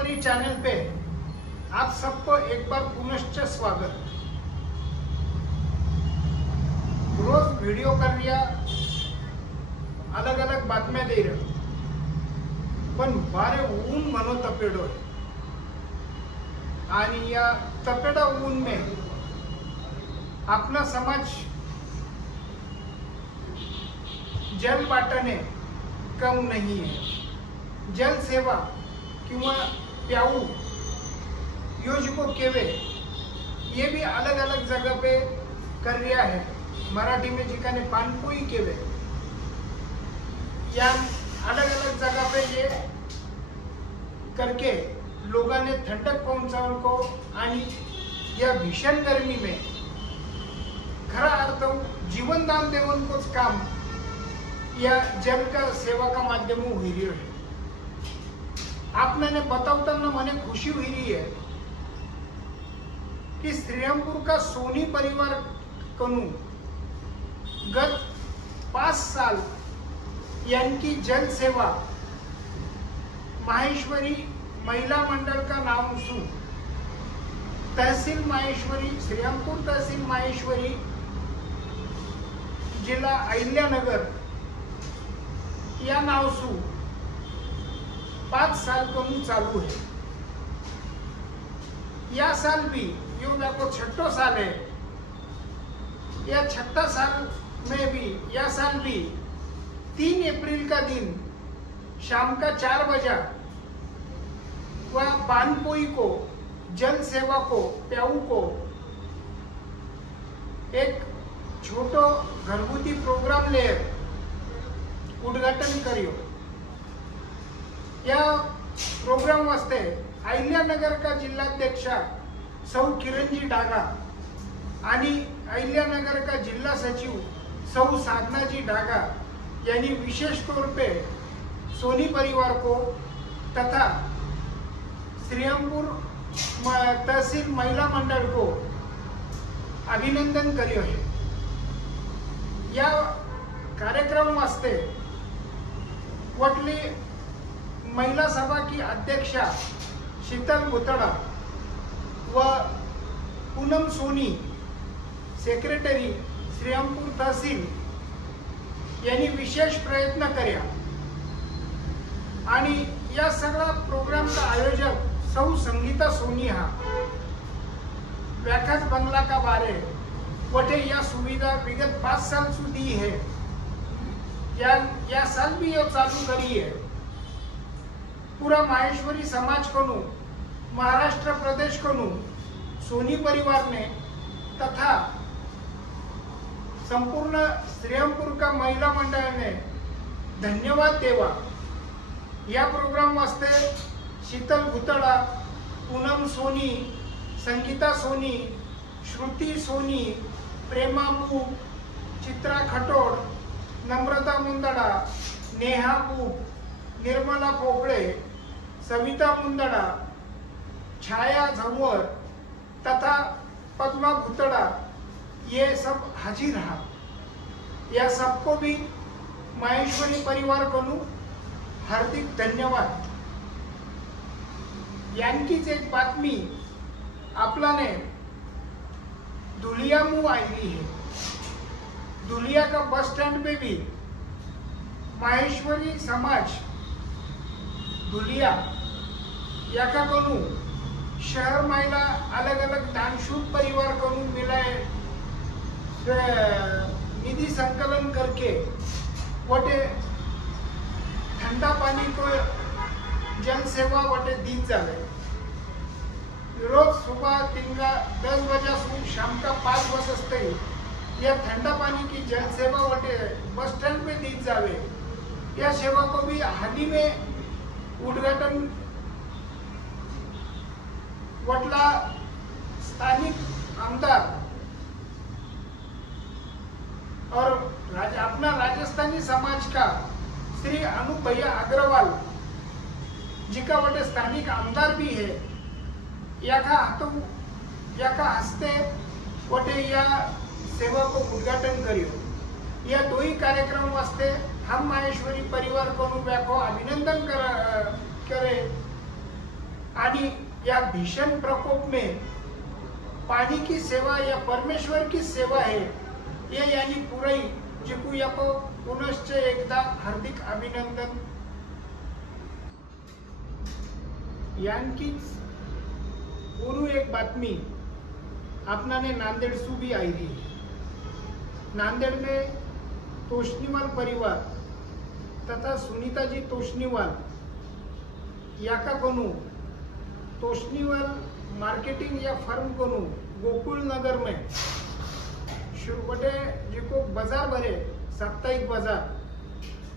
Maheshwari channel पे आप सबको एक बार पुनश्च स्वागत। रोज वीडियो कर रिया, अलग अलग बातम्या दे रहे, पण बारे ऊन मनो तपेडो है। आणि या तपेडा ऊन में अपना समाज जल बांटने कम नहीं है। जल सेवा किंवा प्याऊ योजको केवे ये भी अलग अलग जगह पे कर रहा है। मराठी में जिकाने पानपोई केवे, या अलग अलग जगह पे ये करके लोगों ने ठंडक पहुंचाने को आणि या भीषण गर्मी में खरा अर्थ जीवन दान देवन को काम या जल का सेवा का माध्यम हुई रही है। आपने बतावताना मने खुशी हुई रही है कि श्रीरामपुर का सोनी परिवार कनु गत 5 साल यानी जल सेवा माहेश्वरी महिला मंडल का नाम सु तहसील माहेश्वरी, श्रीरामपुर तहसील माहेश्वरी, जिला अहिल्यानगर या नाव सु 5 साल कनु चालू है। या साल भी यो देखो 6ठा साल है। या 6ठा साल में भी या साल भी 3 अप्रैल का दिन शाम का 4 बजे वह पानपोई को, जल सेवा को, प्याऊ को एक छोटो घरगुती प्रोग्राम ले उद्घाटन करियो। या प्रोग्राम वास्ते अहिल्यानगर का जिल्हाध्यक्ष सौ किरणजी डागा आणि अहिल्यानगर का जिला सचिव सौ साधनाजी डागा यानी विशेष तौर पे सोनी परिवार को तथा श्रीरामपुर तहसील महिला मंडल को अभिनंदन करियो है। या कार्यक्रम वास्ते वटली महिला सभा की अध्यक्षा शीतल भुतड़ा व पूनम सोनी सेक्रेटरी श्रीरामपुर तहसील यांनी विशेष प्रयत्न कर्या आणि या सगळा प्रोग्राम का आयोजक सौ संगीता सोनी हा व्याख्यात बंगला का बारे वटे या सुविधा विगत 5 साल सुधी है। या साल भी ये चालू करी है। पूरा माहेश्वरी समाज को महाराष्ट्र प्रदेश को सोनी परिवार ने तथा संपूर्ण श्रीरामपुर का महिला मंडल ने धन्यवाद देवा। या प्रोग्राम वास्ते शीतल भुतड़ा, पूनम सोनी, संगीता सोनी, श्रुति सोनी, प्रेमा मूप, चित्रा खटोड, नम्रता मुंदड़ा, नेहा मूप, निर्मला पोपड़े, सविता मुंदड़ा, छाया झंवर तथा पद्मा भुतड़ा ये सब हाजिर रहा। या सबको भी माहेश्वरी परिवार को हार्दिक धन्यवाद। यांकीच एक बातमी आपलाने धुलिया मुँह आई है। धुलिया का बस स्टैंड पे भी माहेश्वरी समाज धुलिया या का कोनु शहर महिला अलग अलग दानशूर परिवार को मिलाए निधि संकलन करके वटे ठंडा पानी को जल सेवा वटे दी जाए। रोज सुबह 10 बजे से शाम का 5 बजे तक यह ठंडा पानी की जल सेवा वटे बस स्टैंड पे दी जावे। यह सेवा को भी हाल ही में उद्घाटन वटला स्थानिक आमदार और अपना राजस्थानी समाज का श्री अनूप भैया अग्रवाल जी का वटे स्थानिक आमदार भी है। याका हस्ते वटे या सेवा को उद्घाटन करियो। यह 2 ही कार्यक्रम वास्ते हम माहेश्वरी परिवार को अभिनंदन करे आणि या भीषण प्रकोप में पानी की सेवा या परमेश्वर की सेवा है, ये यानी पुरई जिकू याको पुनश्च एकदा हार्दिक अभिनंदन। यांकीच पूर्व एक बातमी अपना ने नांदेड़ सु भी आई थी। नांदेड़ में तोष्णीवाल परिवार तथा सुनीता जी तोष्णीवाल याका कोनु तोष्णीवाल मार्केटिंग या फर्म कोनु गोकुल नगर में बटे जिको बाजार भरे साप्ताहिक बाजार,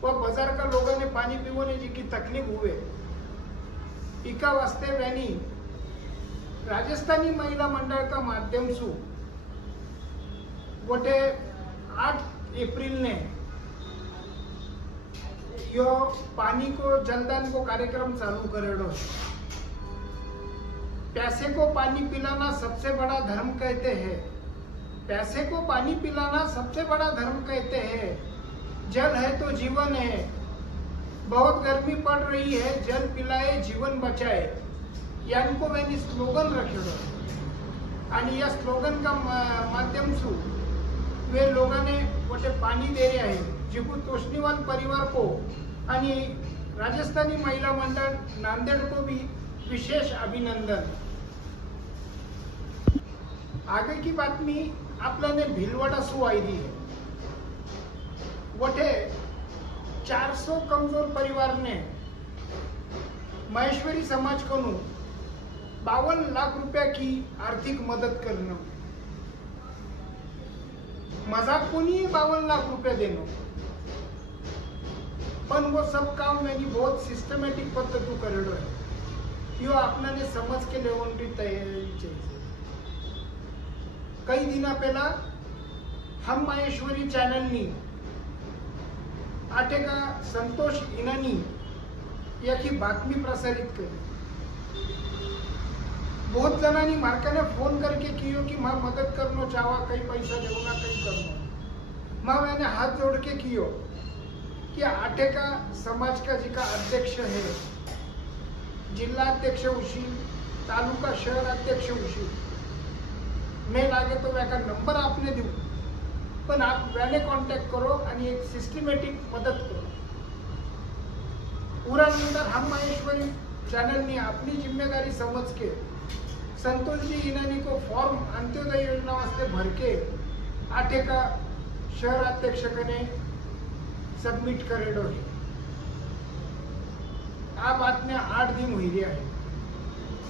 वह बाजार का लोगों ने पानी पीने जी की तकलीफ हुए, इका वास्ते वैनी राजस्थानी महिला मंडल का माध्यम से वटे 8 अप्रैल ने यो पानी को जलदान को कार्यक्रम चालू करेडो। प्यासे को पानी पिलाना सबसे बड़ा धर्म कहते हैं, प्यासे को पानी पिलाना सबसे बड़ा धर्म कहते हैं। जल है तो जीवन है, बहुत गर्मी पड़ रही है, जल पिलाए जीवन बचाए, यानको मैंने स्लोगन रखेडो। आणि या स्लोगन का माध्यम से वे लोगों ने वोटे पानी दे रहे हैं, जिको तोष्णीवाल परिवार को आणि राजस्थानी महिला मंडल नांदेड़ को भी विशेष अभिनंदन। आगे की बातमी आपल्याने भिलवाड़ा सु आई दी है। वटे 400 कमजोर परिवार ने महेश्वरी समाज को 52 लाख रुपया की आर्थिक मदद करना। मजाक को नहीं 52 लाख रुपया देना, पण वो सब काम मैंने बहुत सिस्टमैटिक पद्धति करेडो है। यो अपना ने समझ के लेवन की तैयारी चाहिए। कई दिन पहला हम महेश्वरी चैनल नी आटे का संतोष इनानी याची बातमी प्रसारित करी। बहुत जनानी मार्काने फोन करके कियो कि मैं मदद करना चाहवा, कई पैसा देना कई करना। मैंने हाथ जोड़ के कियो कि आटे का समाज का जी का अध्यक्ष है, जिला अध्यक्ष उसी, तालुका शहर अध्यक्ष उसी, मैं लागे तो वह नंबर आपने दू, पण आप वैने कांटेक्ट करो आणि एक सिस्टमैटिक मदद करो। पूरा नंबर हम महेश्वरी चैनल ने अपनी जिम्मेदारी समझ के संतोष जी इनानी को फॉर्म अंत्योदय योजना वास्ते भर के आटे का शहर अध्यक्ष ने सबमिट करेडो है। आ बात में 8 दिन हुई रहा है।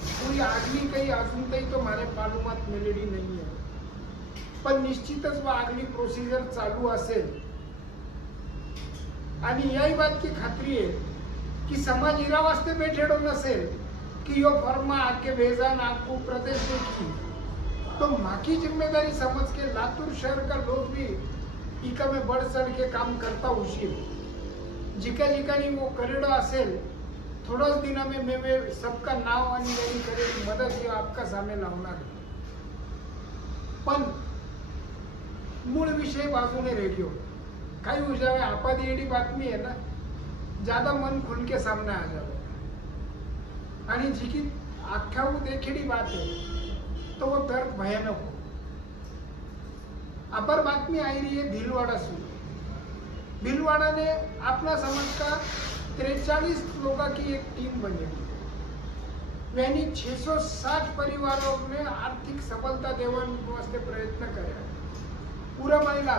पूरी आगली कई अजून तरी तो मारे मालूमात मिलेली नहीं है, पण निश्चितच वो आगली प्रोसिजर चालू असेल। आणि यही बात की खात्री है कि समाज इरा वास्ते बैठेडो नसेल कि यो फॉर्म आके भेजा नागपुर प्रदेश देखी, तो माँ की जिम्मेदारी समझ के लातूर शहर का लोग भी इका में बढ़ चढ़ के काम करता उशीर जिका जिकानी वो करेडो असेल। थोड़ा दिना में मैं सबका नाव आणि मेरी करेली मदद ये आपका सामने लावणार है। पण मूळ विषय बाजूने रेडियो काही हो जावे, आपादी एडी बातमी है ना, ज्यादा मन खुल के सामने आ जावे आणि जी की आख्या वो देखेड़ी बात है तो वो दर्द भयानक हो। अपर बातमी आई रही है भीलवाड़ा से। भीलवाड़ा ने अपना समाज का 43 लोगों की एक टीम बनी, यानी 660 परिवारों ने आर्थिक सफलता देवन वास्ते प्रयत्न करे। पूरा महिला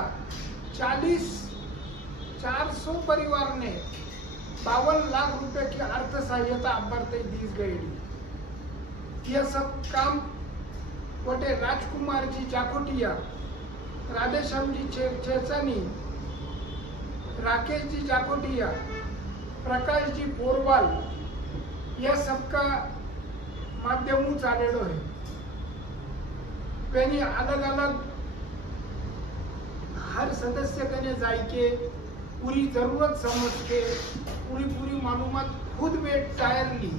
400 परिवार ने 52 लाख रुपए की अर्थ सहायता अभ्यर्थी दी गई। यह सब काम वटे राजकुमार जी जाकोटिया, राधेश्याम जी चेचानी, राकेश जी जाकोटिया, प्रकाश जी बोरवाल, यह सबका माध्यम चालेडो है। यानी अलग अलग हर सदस्य कने जाके पूरी जरूरत समझ के पूरी मालूमात खुद में टायर ली।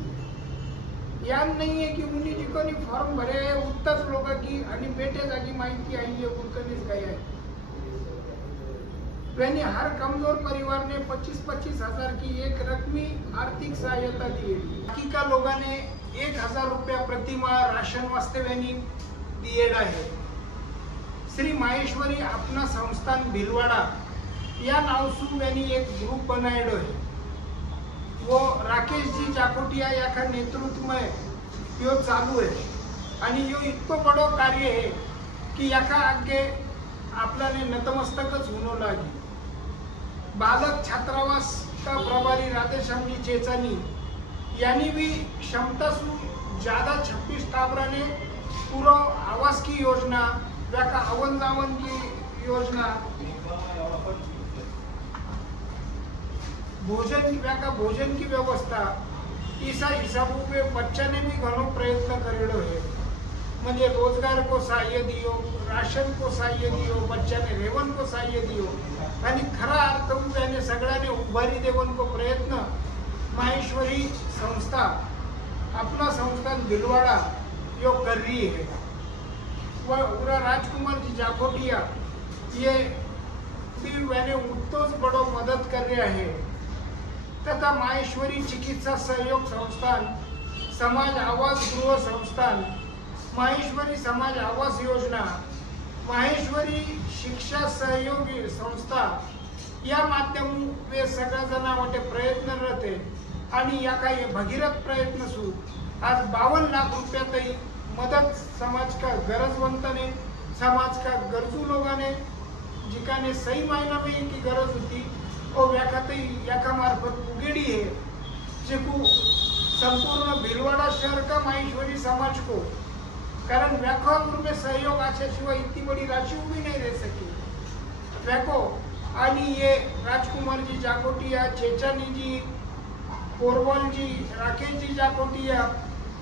याद नहीं है कि उन्हीं जी को नहीं फॉर्म भरे है उत्तर लोगों की आणि बेटे जागी माहिती आई है उनकनेच गया है। यानी हर कमजोर परिवार ने 25-25 हजार की एक रकमी आर्थिक सहायता दी है। बाकी का लोगों ने 1000 रुपया प्रतिमाह राशन वास्ते यानी दिएड़ा है। श्री माहेश्वरी अपना संस्थान भिलवाड़ा या नावसू यानी एक ग्रुप बनाएड़ो है। वो राकेश जी जाकोटिया या का नेतृत्व में यो चालू है आणि यो इतको बड़ो कार्य है कि याका आगे आपल्याला नतमस्तकच होणं लागे। बालक छात्रावास का प्रभारी राधेश्यामजी चेचानी यानी भी क्षमता से ज्यादा 26 टाबरा ने पूरा आवास की योजना व्याका अवन जावन की योजना भोजन की व्यवस्था ईसा हिसाबों पे बच्चा ने भी घणो प्रयत्न करेलो है। म्हणजे रोजगार को सहाय्य दियो, राशन को सहाय्य दियो, बच्चा ने रेवन को सहाय्य दियो आणि खरा अर्थ त्याने सगळ्याने उभारी देवन को प्रयत्न माहेश्वरी संस्था अपना संस्थान भिलवाड़ा यो कर रही है। वह पूरा राजकुमार जी जाकोटिया ये भी मैंने उत्तोष बड़ो मदद कर रहा है तथा माहेश्वरी चिकित्सा सहयोग संस्थान, समाज आवास गृह संस्थान, माहेश्वरी समाज आवास योजना, माहेश्वरी शिक्षा सहयोगी संस्था या माध्यम वे सगळ्या जणांचे प्रयत्नरत आहे आणि या काही भगीरथ प्रयत्न सु आज 52 लाख रुपयातही मदत समाज का गरजवंत ने समाज का गरजू लोगों ने जिकाने सही मायना में इनकी गरज होती और व्याखा मार्फत उगेड़ी है जिको संपूर्ण भिलवाड़ा शहर का माहेश्वरी समाज को कारण व्याखोर में सहयोग आशा शिवाय इतनी बड़ी राशि भी नहीं रह सकी। व्याखो आणि ये राजकुमार जी जाकोटिया, चेचानी जी, पोरवल जी, राकेश जी जाकोटिया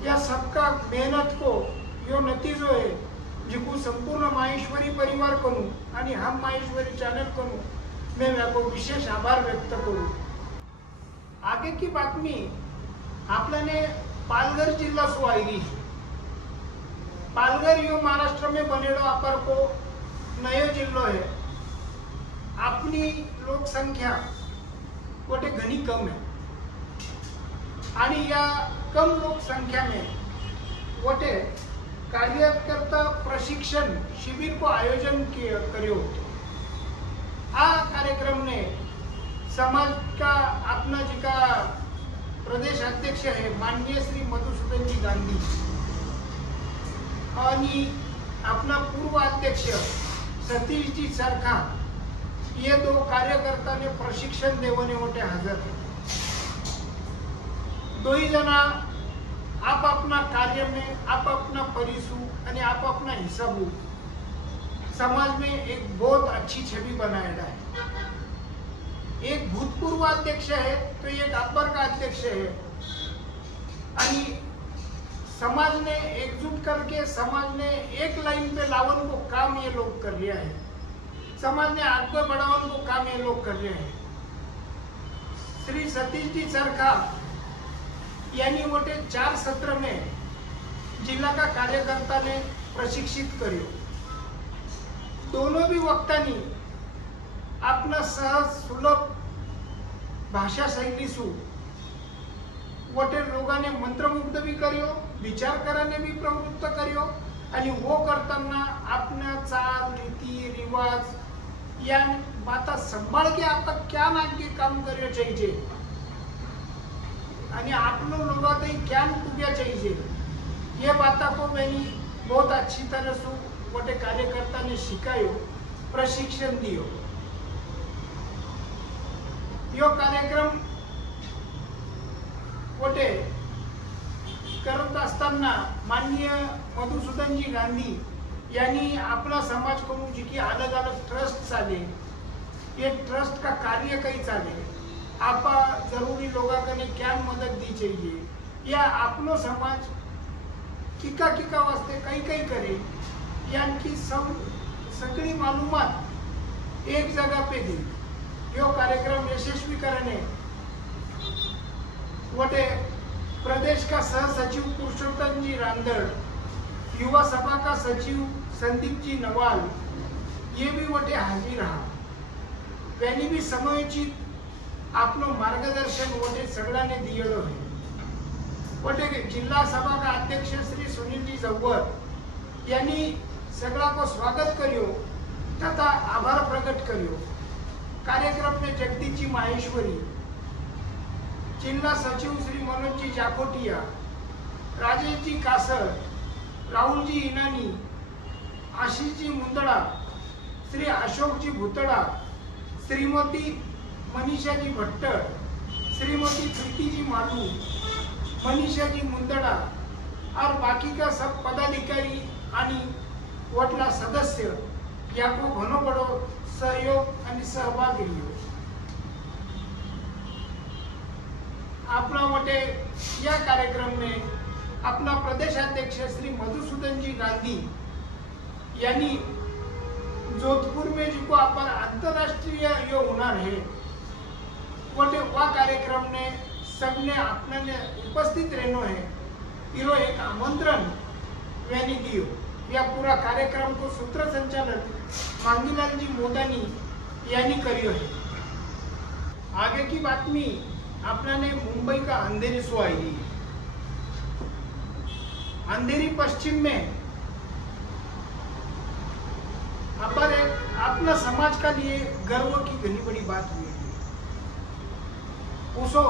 या सबका मेहनत को यो नतीजो है जिको संपूर्ण माहेश्वरी परिवार करूँ आणि हम माहेश्वरी चैनल करूँ मैं व्याको विशेष आभार व्यक्त करूँ। आगे की बातमी आपल्याने पालघर जिल्हा सु आयली। पालघर यो महाराष्ट्र में बनेलो अपर को नयो जिल्लो है। अपनी लोक संख्या वटे घनी कम है आणि या कम लोक संख्या में वटे कार्यकर्ता प्रशिक्षण शिविर को आयोजन करियो। आ कार्यक्रम ने समाज का अपना जी का प्रदेश अध्यक्ष है माननीय श्री मधुसूदन जी गांधी और अपना पूर्व अध्यक्ष सतीश जी सरखा ये दो कार्यकर्ता ने प्रशिक्षण देवने मोटे हजर है। दो ही जना आप अपना कार्य में आप अपना परिसु और आप अपना हिसाबू समाज में एक बहुत अच्छी छवि बनाएगा है। एक भूतपूर्व अध्यक्ष है तो एक अपर का अध्यक्ष है आणि समाज ने एकजुट करके समाज ने एक लाइन पे लावन को काम ये लोग कर लिया है। समाज ने आगे बढ़ावन को काम ये लोग कर रहे हैं। श्री सतीश जी सरखा यानी मोटे 4 सत्र में जिला का कार्यकर्ता ने प्रशिक्षित करियो। दोनों भी वक्तानी अपना सहज सुलभ भाषा शैली सु वटे लोगों ने मंत्रमुग्ध भी करियो, विचार कराने भी प्रवृत्त करियो आणि वो करताना अपना चाल रीति रिवाज या बाता संभाल के आप क्या नागे काम करियो चाहिए आणि आप लोग क्या पुग्या चाहिए ये बात को मैंने बहुत अच्छी तरह से वटे कार्यकर्ता ने सिखायो, प्रशिक्षण दियो। यो कार्यक्रम वटे करत असताना माननीय मधुसूदन जी गांधी यांनी अपना समाज को जी की अलग अलग ट्रस्ट चाले, ये ट्रस्ट का कार्य कई चाले, आप जरूरी लोगों ने क्या मदद दी चाहिए या अपनो समाज किका वास्ते कई करे यानी सब सगळी मालूमात एक जगह पे दी। यो कार्यक्रम यशस्वी करने वटे प्रदेश का सह सचिव पुरुषोत्तम जी रांदड़, युवा सभा का सचिव संदीप जी नवाल ये भी वटे हाजिर रहा। वेनी भी समयोचित आपनो मार्गदर्शन वोटे सगळ्याने दियेलो है। वोटे जिल्हा सभा का अध्यक्ष श्री सुनील जी जव्वर यांनी सगळा को स्वागत करियो तथा आभार प्रकट करियो। कार्यक्रम में जगदीश माहेश्वरी, जिला सचिव श्री मनोज जी जाखोटिया, राजेश जी कासर, राहुल जी इनानी, आशीष जी मुंदड़ा, श्री अशोक जी भूतड़ा, श्रीमती मनीषा जी भट्टर, श्रीमती प्रीति जी मालू, मनीषा जी मुंदड़ा और बाकी का सब पदाधिकारी आणि वटला सदस्य याको घणो बड़ो सहयोग आणि सहभाग लियो। अपना वटे या कार्यक्रम में अपना प्रदेश अध्यक्ष श्री मधुसूदन जी गांधी यानी जोधपुर में जिको अपन अंतरराष्ट्रीय यो होणार है वटे वा कार्यक्रम ने सबने अपने ने उपस्थित रहनो है इरो एक आमंत्रण वेनी दियो। या पूरा कार्यक्रम को सूत्र संचालन मांगीलाल जी मोदानी यानी करियो है। आगे की बातमी अपना ने मुंबई का अंधेरी सो आई। अंधेरी पश्चिम में अपना समाज का लिए गर्व की घनी बड़ी बात हुई है। उसो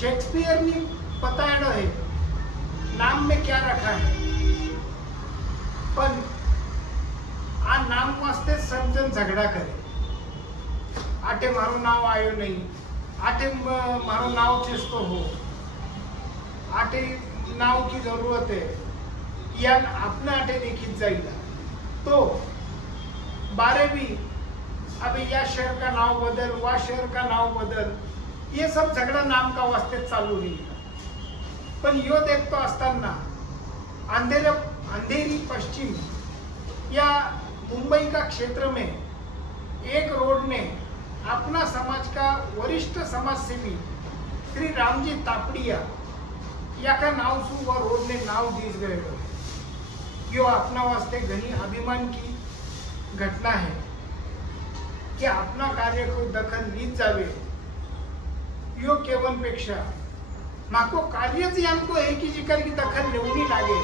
शेक्सपियर ने बताया है नाम में क्या रखा है, पर आ नाम वास्ते सब जन झगड़ा करे। आटे मारो नाव आयो नहीं, आटे मारो नाव चेस्तो हो, आटे नाव की जरूरत है, या अपने आटे देखित जाएगा तो बारे भी अभी या शहर का नाव बदल, वह शहर का नाव बदल, ये सब झगड़ा नाम का वास्ते चालू रहेगा। पण यो देखतो असताना अंधेरी पश्चिम या मुंबई का क्षेत्र में एक रोड ने अपना समाज का वरिष्ठ समाजसेवी श्री रामजी तापड़िया या का नाव सु व रोड ने नाव दीस गए। यो अपना वास्ते घनी अभिमान की घटना है कि अपना कार्य को दखल लीत जावे। यो केवल पेक्षा माको कार्यच यांको है की जिकर की दखल लेवनी लागे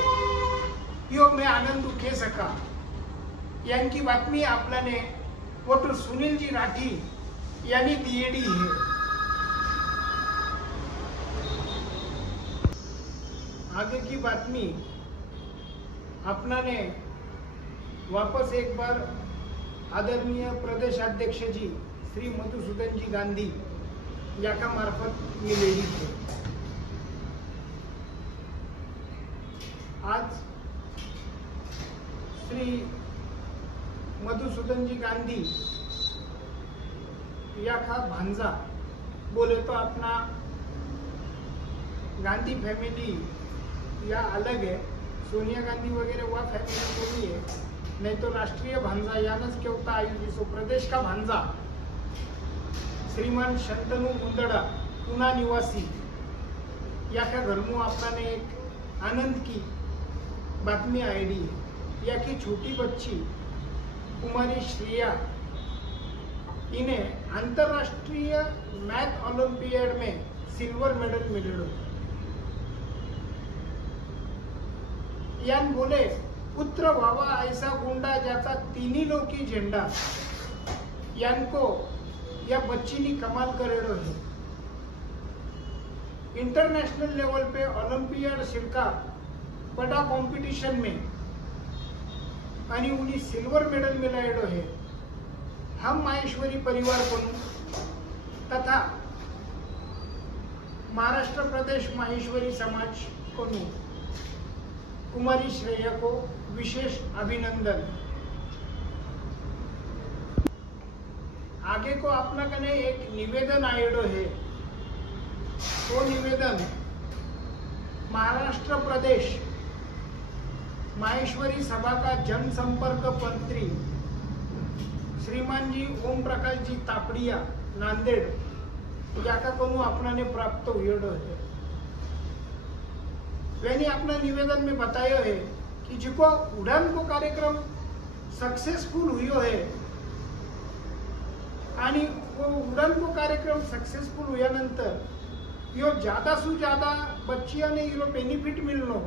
यो मैं आनंद उठे सका। यांकी बातमी आपल्याने वोटू सुनील जी राठी यांनी दिएडी है। आगे की बातमी अपना ने वापस एक बार आदरणीय प्रदेश अध्यक्ष जी श्री मधुसूदन जी गांधी याका मार्फत मिलेली है। आज श्री मधुसूदन जी गांधी या का भांजा बोले तो अपना गांधी फैमिली या अलग है, सोनिया गांधी वगैरह वह फैमिली नहीं है, नहीं तो राष्ट्रीय भांजा यानच केवता आई सो प्रदेश का भांजा श्रीमान शंतनु मुंदड़ा पुना निवासी या का घर में अपना ने एक आनंद की बातमी आईडी है। या की छोटी बच्ची कुमारी श्रेया इन्हें अंतरराष्ट्रीय मैथ ओलंपियाड में सिल्वर मेडल मिले। यान बोले पुत्र व्हावा ऐसा गुंडा ज्याचा तीनही लोकी झेंडा यानको या बच्ची ने कमाल करेलो है। इंटरनेशनल लेवल पे ओलंपियाड शिरका बड़ा कंपटीशन में आणि उन्हें सिल्वर मेडल मिलाएडो है। हम माहेश्वरी परिवार को तथा महाराष्ट्र प्रदेश माहेश्वरी समाज को कुमारी श्रेया को विशेष अभिनंदन। आगे को अपना कने एक निवेदन आएडो है। वो निवेदन महाराष्ट्र प्रदेश माहेश्वरी सभा का जनसंपर्क मंत्री श्रीमान जी ओम प्रकाश जी तापड़िया नांदेड़ याका को अपना ने प्राप्त हुएडो है। मैंने अपना निवेदन में बताया है कि जिको उड़ान को कार्यक्रम सक्सेसफुल हुई है आणि वो उड़न को कार्यक्रम सक्सेसफुल हुआ नंतर यो ज्यादा से ज्यादा बच्चियों ने यो बेनिफिट मिलनो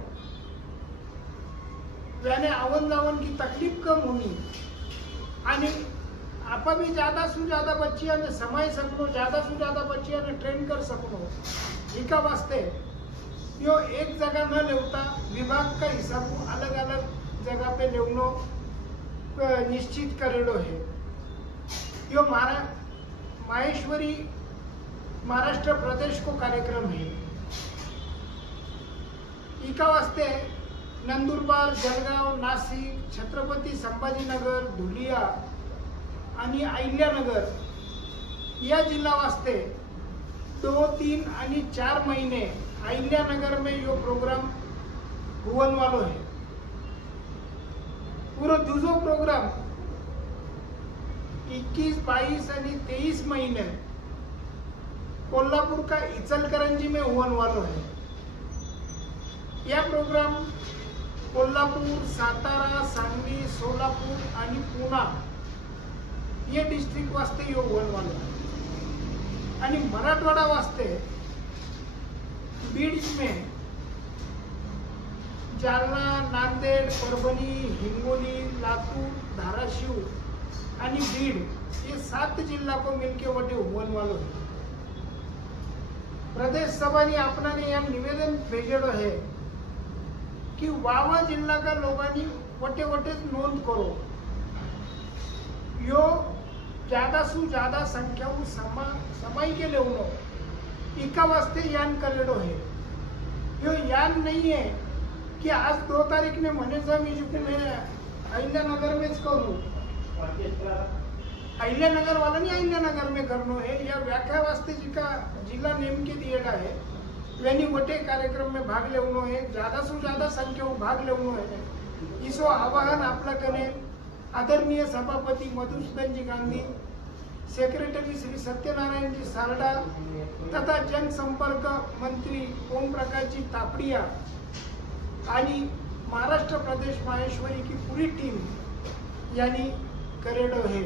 यानी आवन जावन की तकलीफ कम होनी आणि आप भी ज्यादा से ज्यादा बच्चियों ने समय सकनो, ज्यादा से ज्यादा बच्चियों ने ट्रेन कर सकनो, इका वास्ते यो एक जगह न लेवता विभाग का हिसाब अलग अलग जगह पे लेवनो निश्चित करेलो है। यो माहेश्वरी महाराष्ट्र प्रदेश को कार्यक्रम है। इका वास्ते नंदुरबार, जळगाव, नाशिक, छत्रपती संभाजीनगर, धुलिया आणि अहिल्यानगर या जिल्हा वास्ते 2, 3 आणि 4 महीने अहिल्यानगर में यो प्रोग्राम हुवन वालो है। पूरा दूसरो प्रोग्राम 21, 22 आणि 23 महीने कोल्हापुर का इचलकरंजी में हुवन वालो है। यह प्रोग्राम कोल्हापुर, सातारा, सांगली, सोलापुर आणि पुणा ये डिस्ट्रिक्ट वास्ते यो हुवन वालो है। आणि मराठवाडा वास्ते बीड में जालना, नांदेड, परभणी, हिंगोली, लातूर, धाराशिव आणि बीड ये 7 जिला को मिलके वटे हुवन वालो है। प्रदेश सभा ने अपना ने यह निवेदन भेजेलो है कि वावा जिला का लोगांनी वटे वटे नोंद करो। यो ज्यादा से ज्यादा संख्या समय के लिए उनो इका वास्ते यान करेलो है। यो यान नहीं है कि आज 2 तारीख ने मने जा मैं अहिल्यानगर में करूँ, अहिल्यानगर वाला नहीं अहिल्यानगर में करनो है। या व्याख्या वास्ते जिला नेम के दिएगा है वेनी वटे कार्यक्रम में भाग लेवनो है, ज्यादा से ज्यादा संख्या में भाग लेवनो है। इसो आवाहन आपला कने आदरणीय सभापति मधुसूदन जी गांधी, सेक्रेटरी श्री सत्यनारायण जी सारडा तथा जनसंपर्क मंत्री ओम प्रकाश जी तापड़िया आणि महाराष्ट्र प्रदेश माहेश्वरी की पूरी टीम यानी करेडो है।